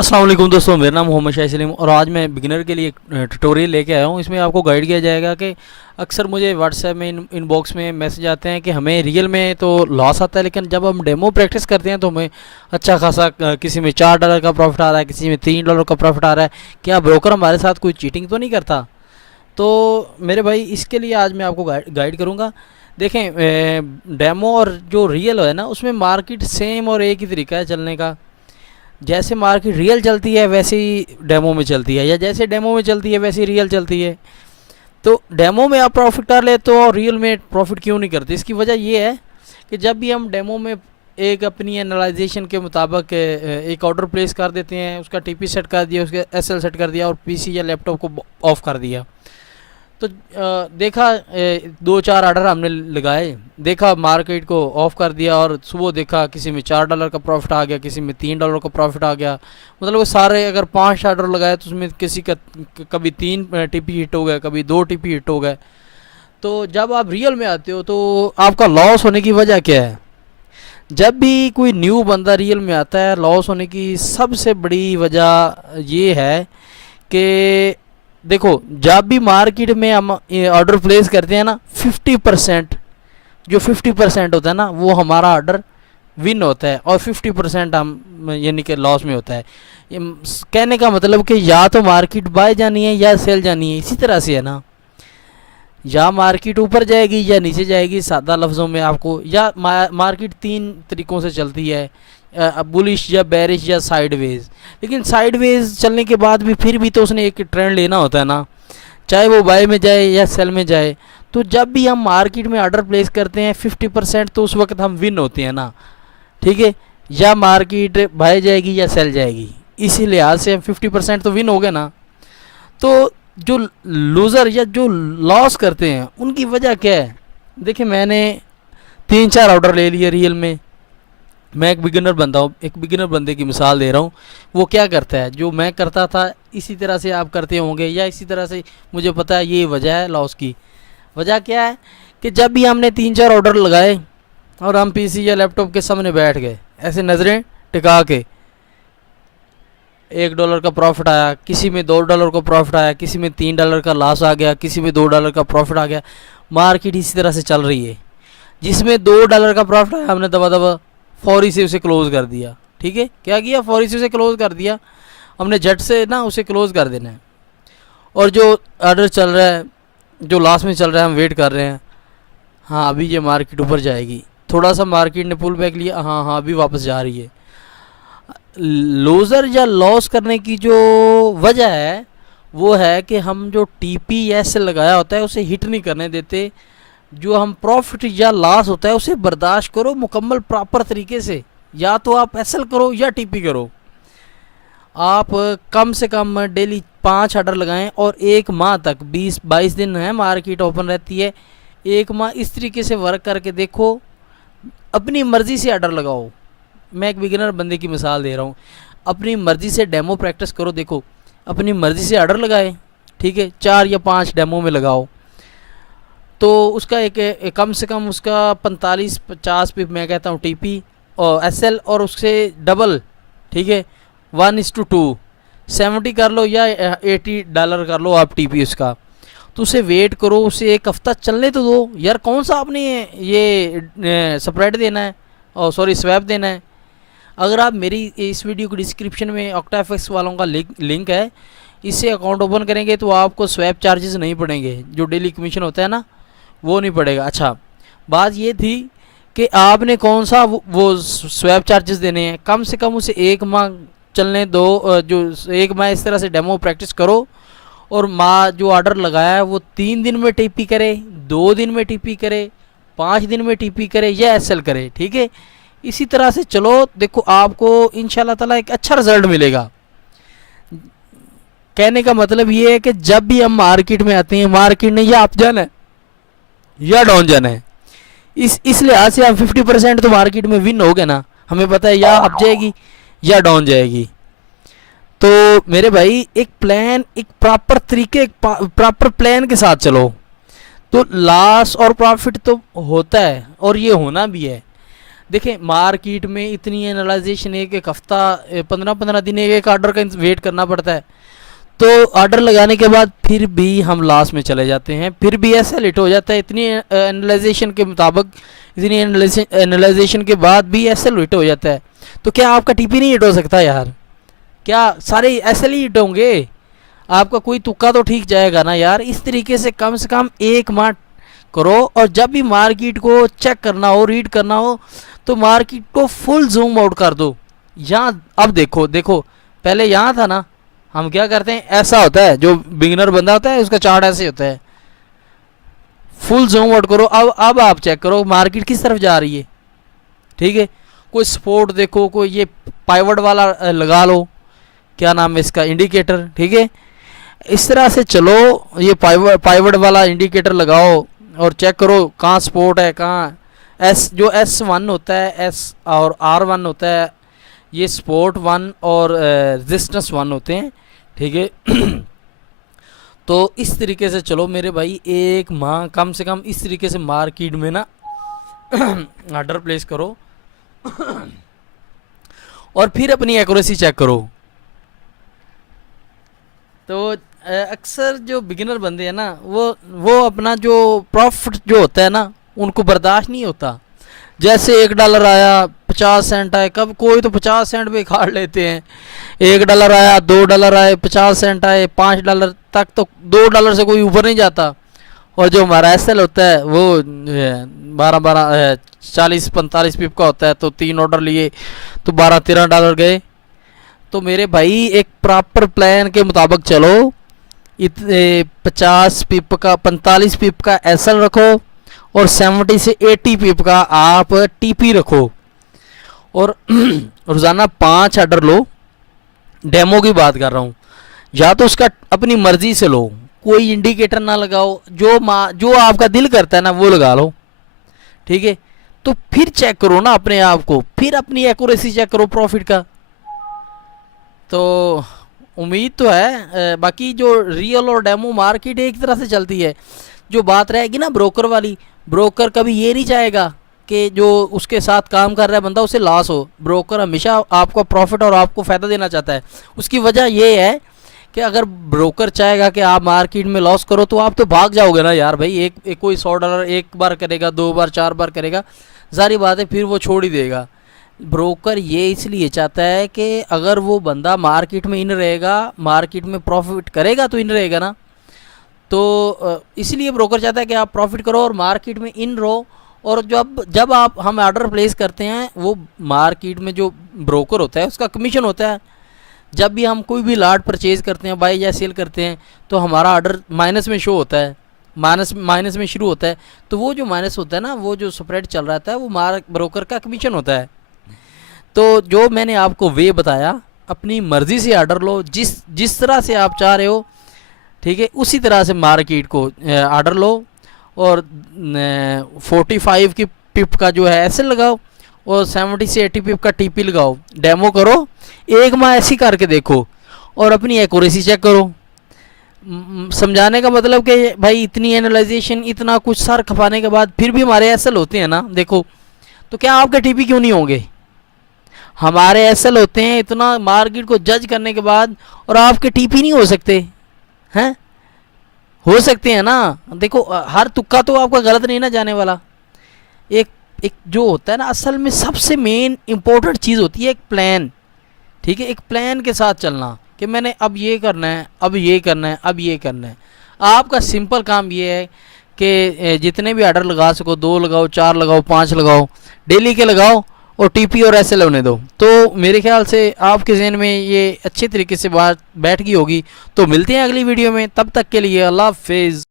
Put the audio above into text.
अस्सलाम वालेकुम दोस्तों, मेरा नाम मोहम्मद शाह सलीम और आज मैं बिगिनर के लिए एक ट्यूटोरियल लेके आया हूँ। इसमें आपको गाइड किया जाएगा कि अक्सर मुझे व्हाट्सएप में इनबॉक्स में मैसेज आते हैं कि हमें रियल में तो लॉस आता है, लेकिन जब हम डेमो प्रैक्टिस करते हैं तो हमें अच्छा खासा किसी में $4 का प्रॉफिट आ रहा है, किसी में $3 का प्रॉफिट आ रहा है। क्या ब्रोकर हमारे साथ कोई चीटिंग तो नहीं करता? तो मेरे भाई, इसके लिए आज मैं आपको गाइड करूँगा। देखें, डेमो और जो रियल है ना, उसमें मार्केट सेम और एक ही तरीका है चलने का। जैसे मार्केट रियल चलती है वैसे ही डेमो में चलती है, या जैसे डेमो में चलती है वैसे ही रियल चलती है। तो डेमो में आप प्रॉफिट कर लेते हो और रियल में प्रॉफिट क्यों नहीं करते? इसकी वजह ये है कि जब भी हम डेमो में एक अपनी एनालाइजेशन के मुताबिक एक ऑर्डर प्लेस कर देते हैं, उसका टीपी सेट कर दिया, उसका एसएल सेट कर दिया और पीसी या लैपटॉप को ऑफ कर दिया, तो देखा 2-4 ऑर्डर हमने लगाए, देखा मार्केट को ऑफ कर दिया और सुबह देखा किसी में $4 का प्रॉफिट आ गया, किसी में $3 का प्रॉफिट आ गया। मतलब वो सारे अगर 5 ऑर्डर लगाए तो उसमें किसी का कभी 3 टीपी हिट हो गए, कभी 2 टीपी हिट हो गए। तो जब आप रियल में आते हो तो आपका लॉस होने की वजह क्या है? जब भी कोई न्यू बंदा रियल में आता है, लॉस होने की सबसे बड़ी वजह ये है कि देखो, जब भी मार्केट में हम ऑर्डर प्लेस करते हैं ना, 50% जो 50% होता है ना, वो हमारा ऑर्डर विन होता है और 50% हम यानी कि लॉस में होता है। कहने का मतलब कि या तो मार्केट बाय जानी है या सेल जानी है। इसी तरह से है ना, या मार्केट ऊपर जाएगी या नीचे जाएगी। सादा लफ्ज़ों में आपको, या मार्केट 3 तरीक़ों से चलती है, बुलिश या बेरिश या साइडवेज। लेकिन साइडवेज चलने के बाद भी फिर भी तो उसने एक ट्रेंड लेना होता है ना, चाहे वो बाय में जाए या सेल में जाए। तो जब भी हम मार्केट में ऑर्डर प्लेस करते हैं 50%, तो उस वक्त हम विन होते हैं ना, ठीक है। या मार्केट बाय जाएगी या सेल जाएगी, इसी लिहाज से हम 50% तो विन हो गए ना। तो जो लूज़र या जो लॉस करते हैं उनकी वजह क्या है? देखिए, मैंने 3-4 ऑर्डर ले लिए रियल में। मैं एक बिगिनर बंदा हूँ, एक बिगिनर बंदे की मिसाल दे रहा हूँ। वो क्या करता है, जो मैं करता था इसी तरह से आप करते होंगे, या इसी तरह से मुझे पता है। ये वजह है लॉस की। वजह क्या है कि जब भी हमने 3-4 ऑर्डर लगाए और हम पीसी या लैपटॉप के सामने बैठ गए, ऐसे नज़रें टिका के, $1 का प्रॉफिट आया, किसी में $2 का प्रॉफिट आया, किसी में $3 का लॉस आ गया, किसी में $2 का प्रॉफिट आ गया। मार्केट इसी तरह से चल रही है। जिसमें $2 का प्रॉफिट आया, हमने दबा दबा फौरी से उसे क्लोज़ कर दिया। ठीक है, क्या किया? फौरी से उसे क्लोज़ कर दिया। हमने झट से ना उसे क्लोज़ कर देना है। और जो ऑर्डर चल रहा है, जो लास्ट में चल रहा है, हम वेट कर रहे हैं। हाँ, अभी ये मार्केट ऊपर जाएगी। थोड़ा सा मार्केट ने पुल बैक लिया, हाँ हाँ अभी वापस जा रही है। लूज़र या लॉस करने की जो वजह है वो है कि हम जो TPS लगाया होता है उसे हिट नहीं करने देते। जो हम प्रॉफिट या लॉस होता है उसे बर्दाश्त करो मुकम्मल प्रॉपर तरीके से। या तो आप एसएल करो या टीपी करो। आप कम से कम डेली 5 ऑर्डर लगाएं और 1 माह तक, 20-22 दिन है मार्केट ओपन रहती है, 1 माह इस तरीके से वर्क करके देखो। अपनी मर्ज़ी से ऑर्डर लगाओ। मैं एक बिगिनर बंदे की मिसाल दे रहा हूँ। अपनी मर्ज़ी से डेमो प्रैक्टिस करो। देखो, अपनी मर्ज़ी से ऑर्डर लगाए, ठीक है, 4 या 5 डेमो में लगाओ, तो उसका एक कम से कम उसका 45-50 पे मैं कहता हूँ टीपी और एसएल, और उससे डबल, ठीक है, 1:2 70 कर लो या $80 कर लो आप टीपी उसका। तो उसे वेट करो, उसे 1 हफ्ता चलने तो दो यार। कौन सा आपने ये स्प्रेड देना है, और सॉरी स्वैप देना है? अगर आप मेरी इस वीडियो की डिस्क्रिप्शन में ऑक्टाफेक्स वालों का लिंक है, इससे अकाउंट ओपन करेंगे तो आपको स्वैप चार्जेस नहीं पड़ेंगे। जो डेली कमीशन होता है ना, वो नहीं पड़ेगा। अच्छा, बात ये थी कि आपने कौन सा वो स्वैप चार्जेस देने हैं। कम से कम उसे 1 माह चलने दो। जो 1 माह इस तरह से डेमो प्रैक्टिस करो, और माह जो ऑर्डर लगाया है वो 3 दिन में टीपी करे, 2 दिन में टीपी करे, 5 दिन में टीपी करे या एसएल करे, ठीक है। इसी तरह से चलो, देखो आपको इंशाल्लाह ताला एक अच्छा रिजल्ट मिलेगा। कहने का मतलब ये है कि जब भी हम मार्केट में आते हैं, मार्केट ने या अप जाना है या डाउन जाना है। इस लिहाज से आप 50% तो मार्केट में विन हो गए ना। हमें पता है या अप जाएगी या डाउन जाएगी। तो मेरे भाई, एक प्लान, एक प्रॉपर तरीके, एक प्रॉपर प्लान के साथ चलो, तो लॉस और प्रॉफिट तो होता है और ये होना भी है। देखें मार्केट में इतनी एनालाइजेशन, एक एक हफ्ता 15-15 दिन एक ऑर्डर का वेट करना पड़ता है। तो ऑर्डर लगाने के बाद फिर भी हम लॉस में चले जाते हैं, फिर भी ऐसा लेट हो जाता है इतनी एनालाइजेशन के मुताबिक, इतनी एनालाइजेशन के बाद भी ऐसा लेट हो जाता है। तो क्या आपका टीपी नहीं हिट हो सकता यार? क्या सारे ऐसे ही हिट होंगे? आपका कोई तुक्का तो ठीक जाएगा ना यार। इस तरीके से कम 1 माह करो, और जब भी मार्केट को चेक करना हो, रीड करना हो, तो मार्केट को फुल जूम आउट कर दो। यहाँ अब देखो देखो, पहले यहाँ था ना, हम क्या करते हैं, ऐसा होता है, जो बिगिनर बंदा होता है उसका चार्ट ऐसे होता है। फुल जूम आउट करो। अब आप चेक करो मार्केट किस तरफ जा रही है। ठीक है, कोई सपोर्ट देखो, कोई ये पाइवट वाला लगा लो, क्या नाम है इसका, इंडिकेटर। ठीक है, इस तरह से चलो, ये पाइवट वाला इंडिकेटर लगाओ और चेक करो कहाँ सपोर्ट है, कहाँ जो S1 होता है, S और R1 होता है, ये सपोर्ट 1 और रेजिस्टेंस 1 होते हैं। ठीक है तो इस तरीके से चलो मेरे भाई, 1 माह कम से कम इस तरीके से मार्केट में ना ऑर्डर प्लेस करो और फिर अपनी एक्यूरेसी चेक करो। तो अक्सर जो बिगिनर बंदे हैं ना, वो अपना जो प्रॉफिट जो होता है ना, उनको बर्दाश्त नहीं होता। जैसे $1 आया, 50 सेंट आए, कब कोई तो 50 सेंट पे खाड़ लेते हैं। $1 आया, $2 आए, 50 सेंट आए, $5 तक, तो $2 से कोई ऊपर नहीं जाता। और जो हमारा SL होता है वो 40-45 पिप का होता है। तो 3 ऑर्डर लिए तो $12-13 गए। तो मेरे भाई एक प्रॉपर प्लान के मुताबिक चलो। 50 पिप का, 45 पिप का SL रखो और 70 से 80 पिप का आप TP रखो, और रोज़ाना 5 ऑर्डर लो। डेमो की बात कर रहा हूँ, या तो उसका अपनी मर्जी से लो, कोई इंडिकेटर ना लगाओ, जो आपका दिल करता है ना वो लगा लो। ठीक है, तो फिर चेक करो ना अपने आप को, फिर अपनी एक्यूरेसी चेक करो प्रॉफिट का। तो उम्मीद तो है। बाकी जो रियल और डेमो मार्केट एक तरह से चलती है। जो बात रहेगी ना ब्रोकर वाली, ब्रोकर कभी ये नहीं चाहेगा कि जो उसके साथ काम कर रहा है बंदा उसे लॉस हो। ब्रोकर हमेशा आपको प्रॉफिट और आपको फ़ायदा देना चाहता है। उसकी वजह ये है कि अगर ब्रोकर चाहेगा कि आप मार्केट में लॉस करो तो आप तो भाग जाओगे ना यार भाई। एक कोई $100 एक बार करेगा, 2 बार 4 बार करेगा, जारी बात है फिर वो छोड़ ही देगा। ब्रोकर ये इसलिए चाहता है कि अगर वो बंदा मार्केट में इन रहेगा, मार्केट में प्रॉफिट करेगा तो इन रहेगा ना। तो इसलिए ब्रोकर चाहता है कि आप प्रॉफिट करो और मार्केट में इन रहो। और जब हम ऑर्डर प्लेस करते हैं, वो मार्केट में जो ब्रोकर होता है उसका कमीशन होता है। जब भी हम कोई भी लॉट परचेज़ करते हैं, बाई या सेल करते हैं, तो हमारा ऑर्डर माइनस में शो होता है, माइनस में शुरू होता है। तो वो जो माइनस होता है ना, वो जो स्प्रेड चल रहा था, वो ब्रोकर का कमीशन होता है। तो जो मैंने आपको वे बताया, अपनी मर्ज़ी से ऑर्डर लो, जिस तरह से आप चाह रहे हो। ठीक है, उसी तरह से मार्केट को ऑर्डर लो और 45 की पिप का जो है ऐसे लगाओ और 70 से 80 पिप का TP लगाओ। डेमो करो, 1 माह ऐसी करके देखो और अपनी एक्यूरेसी चेक करो। समझाने का मतलब कि भाई इतनी एनालाइजेशन, इतना कुछ सर खपाने के बाद फिर भी हमारे SL होते हैं ना, देखो तो क्या आपके TP क्यों नहीं होंगे? हमारे SL होते हैं इतना मार्केट को जज करने के बाद, और आपके TP नहीं हो सकते हैं? हो सकते हैं ना। देखो हर तुक्का तो आपका गलत नहीं ना जाने वाला। एक जो होता है ना, असल में सबसे मेन इंपॉर्टेंट चीज़ होती है एक प्लान। ठीक है, एक प्लान के साथ चलना कि मैंने अब ये करना है, अब ये करना है, अब ये करना है। आपका सिंपल काम ये है कि जितने भी ऑर्डर लगा सको, 2 लगाओ, 4 लगाओ, 5 लगाओ, डेली के लगाओ और TP और SL होने दो। तो मेरे ख्याल से आपके ज़हन में ये अच्छे तरीके से बात बैठ गई होगी। तो मिलते हैं अगली वीडियो में, तब तक के लिए अल्लाह हाफिज़।